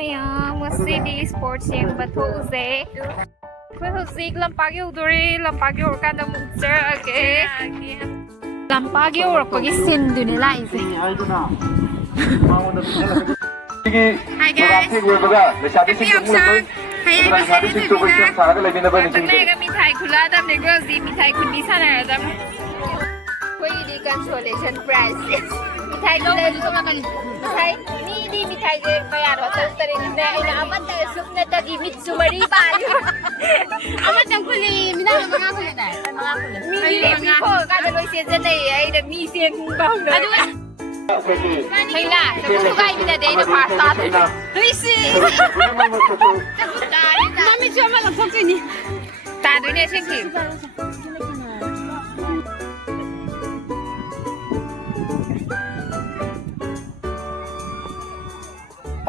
ꯃꯌꯥꯝ ꯉꯁꯤꯗꯤ ꯁ꯭ꯄꯣꯔꯠꯁ ꯌꯦꯡꯕ ꯊꯣꯛꯎꯁꯦ ꯑꯩꯈꯣꯏ ꯍꯧꯖꯤꯛ ꯂꯝꯄꯥꯛ ꯌꯧꯗꯣꯔꯦ ꯂꯝꯄꯥꯛ ꯌꯧꯔꯀꯥꯟꯗ ꯑꯃꯨꯛ ꯆꯔꯛꯑꯒꯦ ꯂꯝꯄꯥꯛ ꯌꯧꯔꯛꯄꯒꯤ ꯁꯤꯟꯗꯨꯅꯦ ꯂꯥꯛꯏꯁꯦ Hi guys Happy Yamsak ꯍꯌꯦꯡ ꯉꯁꯤꯗꯤ ꯉꯥꯛꯇꯪ ꯂꯩꯔꯒ ꯃꯤꯊꯥꯏ ꯈꯨꯜꯂꯛꯑꯗꯕꯅꯦꯀꯣ ꯍꯧꯖꯤꯛ ꯃꯤꯊꯥꯏ ꯈꯨꯟꯕꯤ ꯁꯥꯟꯅꯔꯗꯕꯅꯦ ꯑꯩꯈꯣꯏꯒꯤꯗꯤ ꯀꯟꯁꯣꯂꯦꯁꯟ ꯄ꯭ꯔꯥꯏꯖ ꯃꯤꯊꯥꯏ ꯃꯤꯊꯥꯏ ꯃꯤꯗꯤ ꯃꯤꯊꯥꯏꯁꯦ ꯀꯌꯥꯅꯣ ꯇꯔꯨꯛ ꯇꯔꯦꯠꯅꯦ ꯑꯩꯅ ꯑꯃꯠꯇ ꯁꯨꯞꯅꯇꯒꯤ ꯃꯤꯠꯁꯨ ꯃꯔꯤ ꯄꯥꯜꯂꯤ ꯑꯃꯇꯪ ꯈꯨꯜꯂꯤ ꯃꯤꯅꯥꯏ ꯃꯉꯥ ꯈꯨꯜꯂꯦꯗꯥꯏ ꯃꯉꯥ ꯈꯨꯜꯂꯦ ꯃꯤꯗꯤ ꯃꯤ ꯈꯣꯡꯉꯀꯥꯟꯗ ꯂꯣꯏ ꯆꯦꯟꯖꯟꯅꯩꯌꯦ ꯑꯩꯅ ꯃꯤ ꯆꯦꯟꯕ ꯍꯧꯅ ꯑꯗꯨꯒ ꯍꯩꯅ ꯆꯐꯨ ꯊꯨꯒꯥꯏꯃꯤꯟꯅꯗꯦ ꯑꯩꯅ ꯐꯥꯔꯁ ꯇꯥꯗꯣꯏꯅꯦ ꯂꯨꯏꯁꯤ ꯃꯃꯤꯠꯁꯨ ꯑꯃ ꯂꯧꯊꯣꯛꯇꯣꯏꯅꯤ ꯇꯥꯗꯣꯏꯅꯦ ꯑꯁꯦꯡꯀꯤ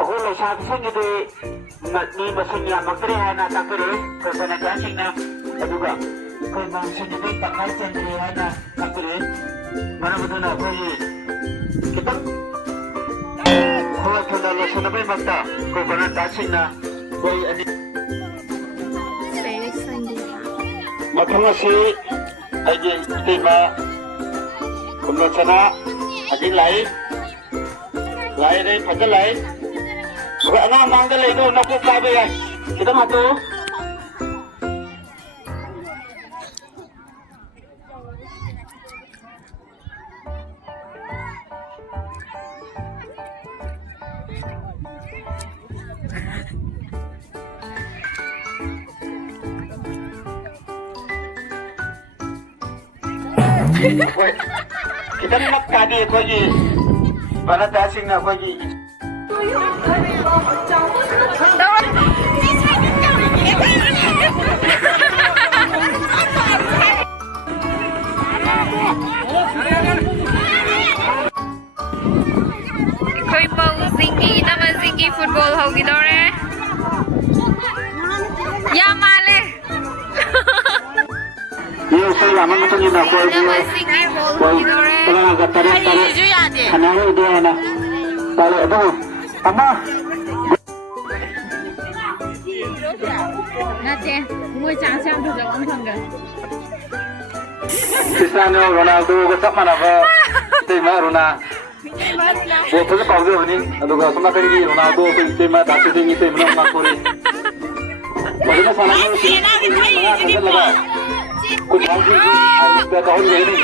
ꯑꯩꯈꯣꯏ ꯂꯩꯁꯥꯕꯤꯁꯤꯡꯒꯤꯗꯤ ꯃꯤ ꯃꯁꯤꯡ ꯌꯥꯝꯃꯛꯇ꯭ꯔꯦ ꯍꯥꯏꯅ ꯇꯥꯛꯄꯤꯔꯦ ꯑꯩꯈꯣꯏ ꯁꯦꯅꯤꯇꯔꯁꯤꯡꯅ ꯑꯗꯨꯒ ꯑꯩꯈꯣꯏ ꯃꯧꯁꯤꯡꯒꯤꯗꯤ ꯇꯪꯈꯥꯏ ꯆꯟꯗ꯭ꯔꯦ ꯍꯥꯏꯅ ꯇꯥꯛꯄꯤꯔꯦ ꯃꯔꯝ ꯑꯗꯨꯅ ꯑꯩꯈꯣꯏꯒꯤ ꯈꯤꯇꯪ ꯈꯔ ꯊꯨꯅ ꯂꯣꯏꯁꯤꯟꯅꯕꯒꯤꯗꯃꯛꯇ ꯑꯩꯈꯣꯏ ꯚꯣꯂꯟꯇꯤꯌꯔꯁꯤꯡꯅ ꯑꯩꯈꯣꯏ ꯑꯅꯤ ꯃꯊꯪ ꯑꯁꯤ ꯑꯩꯒꯤ ꯏꯇꯩꯃ ꯀꯨꯝꯂꯣꯆꯅ ꯍꯧꯖꯤꯛ ꯂꯥꯛꯏ ꯐꯖ ꯂꯥꯛꯏ ꯑꯩꯈꯣꯏ ꯑꯉꯥꯡ ꯃꯥꯡꯗ ꯂꯩꯗꯣ ꯅꯀꯣꯛ ꯀꯥꯏꯕ ꯌꯥꯏ ꯈꯤꯇꯪ ꯍꯥꯠꯇꯣꯛꯎ ꯑꯩꯈꯣꯏ ꯈꯤꯇꯪꯃꯛ ꯀꯥꯗꯤ ꯑꯩꯈꯣꯏꯒꯤ ꯚꯣꯂꯟꯇꯤꯌꯔꯁꯤꯡꯅ ꯑꯩꯈꯣꯏꯒꯤ ꯑꯩꯈꯣꯏ ꯃꯧꯁꯤꯡꯒꯤ ꯏꯅꯝꯃꯁꯤꯡꯒꯤ ꯐꯨꯠꯕꯣꯜ ꯍꯧꯈꯤꯗꯧꯔꯦ ꯌꯥꯝ ꯃꯥꯜꯂꯦ ꯌꯦꯡꯁꯩ ꯌꯥꯝꯕ ꯃꯇꯨꯡꯏꯟꯅ ꯑꯩꯈꯣꯏꯒꯤ ꯏꯅꯝꯃꯁꯤꯡꯒꯤ ꯕꯣꯜ ꯍꯧꯈꯤꯗꯧꯔꯦ ꯇꯔꯥꯒ ꯇꯔꯦꯠ ꯁꯥꯟꯅꯔꯣꯏꯗꯦ ꯍꯥꯏꯅ ꯇꯥꯔꯦ ꯑꯗꯨꯕꯨ ꯑꯃ ꯅꯠꯇꯦ ꯃꯣꯏ ꯆꯥꯟꯁ ꯌꯥꯝ ꯐꯖꯕ ꯑꯃ ꯐꯪꯒ꯭ꯔꯦ ꯀ꯭ꯔꯤꯁꯇꯤꯌꯥꯅꯣ ꯔꯣꯅꯥꯜꯗꯣꯒ ꯆꯞ ꯃꯥꯟꯅꯕ ꯏꯇꯩꯃ ꯑꯔꯨꯅꯥ ꯕꯣꯜ ꯐꯖ ꯀꯥꯎꯖꯕꯅꯤ ꯑꯗꯨꯒ ꯁꯣꯝ ꯅꯥꯀꯟꯒꯤ ꯔꯣꯅꯥꯜꯗꯣ ꯑꯩꯈꯣꯏ ꯏꯇꯩꯃ ꯗꯥꯁꯤꯁꯤꯡ ꯏꯇꯩꯃꯅ ꯉꯥꯛꯊꯣꯔꯤ ꯐꯖꯅ ꯁꯥꯟꯅꯕ ꯃꯉꯥ ꯈꯟꯒꯠꯂꯒ ꯀꯨꯟꯊꯥꯎꯒꯤ ꯇꯧꯍꯟꯒꯅꯤ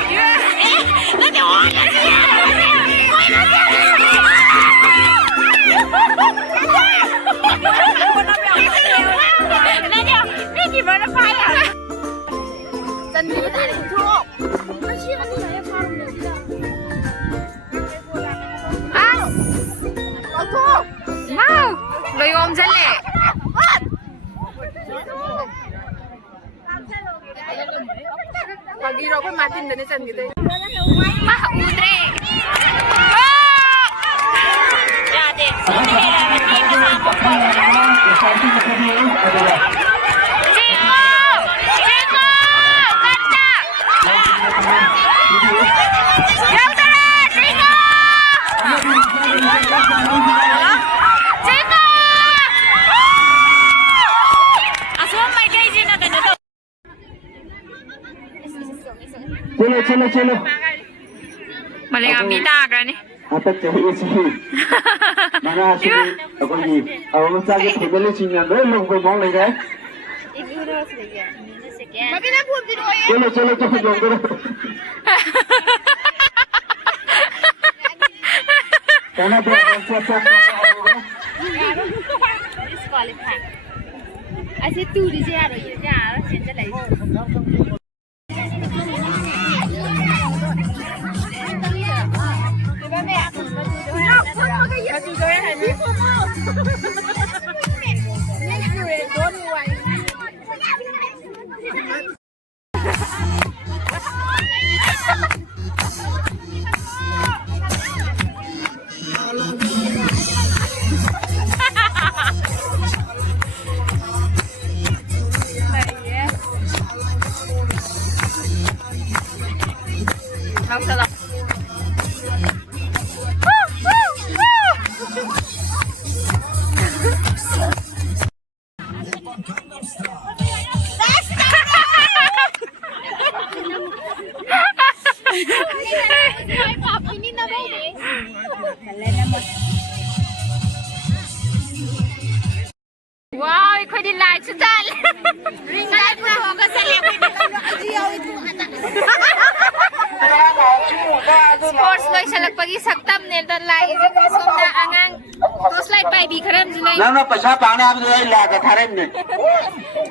ꯂꯣꯏ ꯌꯣꯝꯁꯤꯜꯂꯦ ꯐꯥꯒꯤꯔꯣ ꯑꯩꯈꯣꯏ ꯃꯥꯔꯇꯤꯟꯗꯅꯦ ꯆꯟꯈꯤꯗꯣꯏ ꯎꯗ꯭ꯔꯦ ꯌꯥꯗꯦ चलो ꯃꯂꯦꯝꯉꯥꯟꯕꯤ ꯇꯥꯈ꯭ꯔꯅꯤ हतक चाहिए मना अखोई अवमचागे फैमिलीसिंग लोई लोग मौन ले गए चलो लोग कहना तो ऐसे टूरी से यार ये यार change lie Wow, ikaw din light sa tal. Ring light na ako kasi Sports loy sa lagpag-isag thumbnail tan light. So na angang to slide pa di karam julay. Nana पैसा पाने आप जो ला के थारे में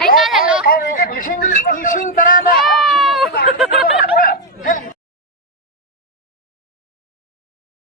Ay nga lalo.